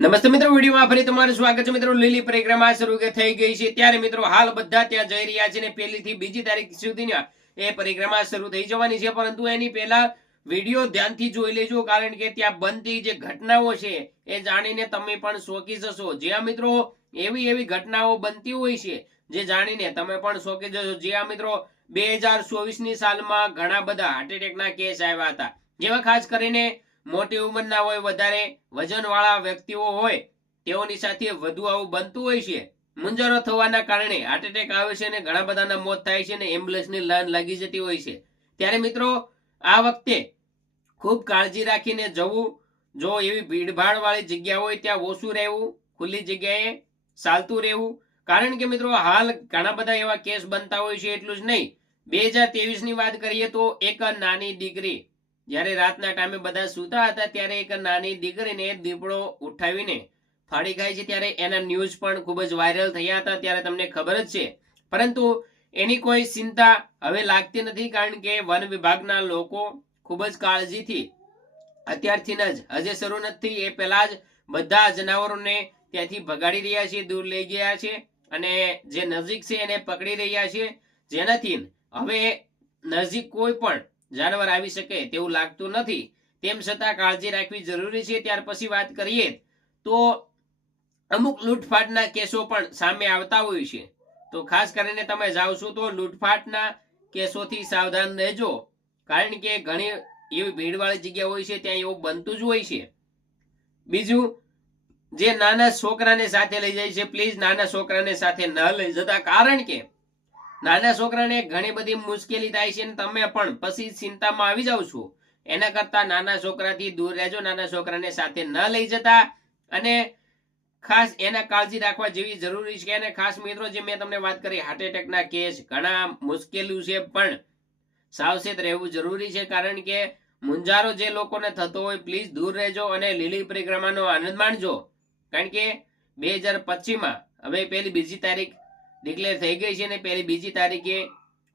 નમસ્તે મિત્રો, વિડીયોમાં ફરી તમારું સ્વાગત છે મિત્રો। લીલી પરિક્રમા શરૂ થઈ ગઈ છે ત્યારે મિત્રો હાલ બધા ત્યાં જઈ રહ્યા છે ને પહેલી થી બીજી તારીખ સુધીના એ પરિક્રમા શરૂ થઈ જવાની છે, પરંતુ એની પહેલા વિડીયો ધ્યાનથી જોઈ લેજો, કારણ કે ત્યાં બનતી જે ઘટનાઓ છે એ જાણીને તમે પણ ચોંકી જશો। જ્યાં મિત્રો એવી એવી ઘટનાઓ બનતી હોય છે જે જાણીને તમે પણ ચોંકી જશો। જ્યાં મિત્રો 2024 ની સાલમાં ઘણા બધા હાર્ટ એટેકના કેસ આવ્યા હતા, જેમાં ખાસ કરીને મોટી ઉંમરના હોય, વધારે વજનવાળા વ્યક્તિઓ હોય તેઓની સાથે વધુ આવું બનતું હોય છે। મુંજારો થવાના કારણે હાર્ટ એટેક આવે છે અને ઘણા બધાના મોત થાય છે અને એમ્બ્યુલન્સની લાઈન લાગી જતી હોય છે। ત્યારે મિત્રો આ વખતે ખૂબ કાળજી રાખીને જવું। જો એવી ભીડભાડ વાળી જગ્યા હોય ત્યાં ઓછું રહેવું, ખુલ્લી જગ્યાએ ચાલતું રહેવું, કારણ કે મિત્રો હાલ ઘણા બધા એવા કેસ બનતા હોય છે। એટલું જ નહીં, 2023 ની વાત કરીએ તો એક નાની દીકરી જ્યારે રાતના ટાઈમે બધા સૂતા હતા ત્યારે એક નાની દીકરીને દીપડો ઉઠાવીને ફાડી ખાય છે, ત્યારે એના ન્યૂઝ પણ ખૂબ જ વાયરલ થયા હતા। ત્યારે તમને ખબર જ છે, પરંતુ એની કોઈ ચિંતા હવે લાગતી નથી, કારણ કે વન વિભાગના લોકો ખૂબ જ કાળજીથી અત્યારથી જ હજે શરૂ નથી એ પહેલા જ બધા જનાવરોને ત્યાંથી ભગાડી રહ્યા છે, દૂર લઈ ગયા છે અને જે નજીક છે એને પકડી રહ્યા છે, જેનાથી હવે નજીક કોઈ પણ જાનવર આવી શકે તેવું લાગતું નથી। તેમ છતાં કાળજી રાખવી જરૂરી છે। ત્યાર પછી વાત કરીએ તો અમુક લૂંટફાટના કેસો પણ સામે આવતા હોય છે, તો ખાસ કરીને તમે જાઓ છો તો લૂંટફાટના કેસોથી સાવધાન રહેજો, કારણ કે ઘણી એવી ભીડવાળી જગ્યા હોય છે ત્યાં એવું બનતું જ હોય છે। બીજું, જે નાના છોકરાને સાથે લઈ જાય છે, પ્લીઝ નાના છોકરાને સાથે ન લઈ જતા, કારણ કે નાના છોકરાને ઘણી બધી મુશ્કેલી થાય છે અને તમે પણ પછી ચિંતામાં આવી જાવ છો। એના કરતા નાના છોકરાથી દૂર રહેજો, નાના છોકરાને સાથે ન લઈ જતા, અને ખાસ એના કાળજી રાખવા જેવી જરૂરી છે। અને ખાસ મિત્રો, જે મેં તમને વાત કરી હાર્ટ એટેકના કેસ ઘણા મુશ્કેલી છે, પણ સાવચેત રહેવું જરૂરી છે, કારણ કે મુંજારો જે લોકોને થતો હોય પ્લીઝ દૂર રહેજો અને લીલી પરિક્રમાનો આનંદ માણજો, કારણ કે 2025માં હવે પહેલી બીજી તારીખ ડિક્લેર થઈ ગઈ છે ને પહેલી બીજી તારીખે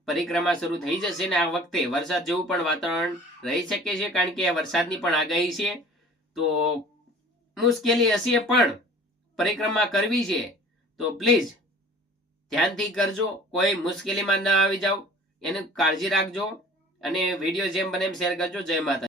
પરિક્રમા શરૂ થઈ જશે ને આ વખતે વરસાદ જેવું પણ વાતાવરણ રહી શકે છે, કારણ કે વરસાદની પણ આગાહી છે। તો મુશ્કેલી હશે પણ પરિક્રમા કરવી છે તો પ્લીઝ ધ્યાનથી કરજો, કોઈ મુશ્કેલીમાં ન આવી જાવ, એની કાળજી રાખજો અને વિડીયો જેમ બને એમ શેર કરજો। જય માતા।